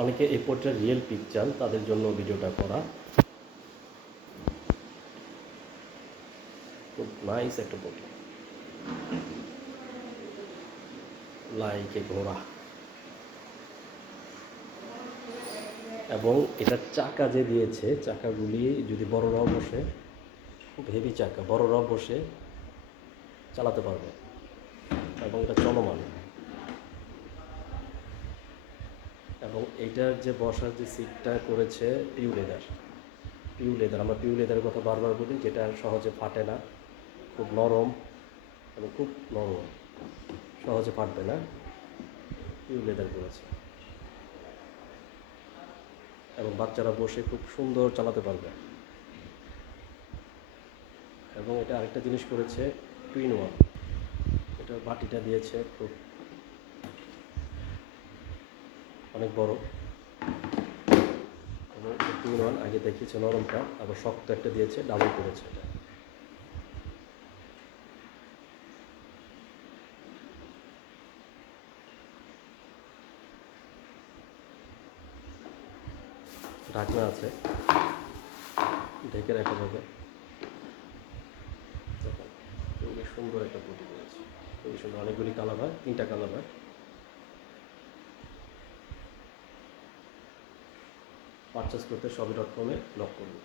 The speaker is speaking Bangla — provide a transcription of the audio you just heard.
অনেকে এই পোর্ট্রের রিয়েল পিক চান, তাদের জন্য ভিডিওটা করা। খুব নাইস একটা পোর্ট্রেট, লাইক এ ঘোড়া। এবং এটার চাকা যে দিয়েছে, চাকাগুলি যদি বড়রাও বসে, খুব হেভি চাকা, বড়রাও বসে চালাতে পারবে এবং এটা চলমান। এবং এইটার যে বসার যে সিটটা করেছে পিউ লেদার, আমরা পিউ লেদারের কথা বারবার বলি, যেটা সহজে ফাটে না, খুব নরম এবং খুব নরম, সহজে ফাটবে না, পিউ লেদার করেছে। এবং বাচ্চারা বসে খুব সুন্দর চালাতে পারবে। এবং এটা আরেকটা জিনিস করেছে, টুইন ওয়ান, এটা বাটিটা দিয়েছে খুব অনেক বড়। এবং টুইন ওয়ান আগে দেখিয়েছে নরমটা, আবার শক্ত একটা দিয়েছে, ডাবল করেছে এটা। ঢাকনা আছে, ঢেকে রাখা যাবে। খুবই সুন্দর একটা পুঁটি করেছে, খুবই সুন্দর। অনেকগুলি কালার হয়, 3টা কালার হয়। পারচেস করতে shopee.com-এ নক করুন।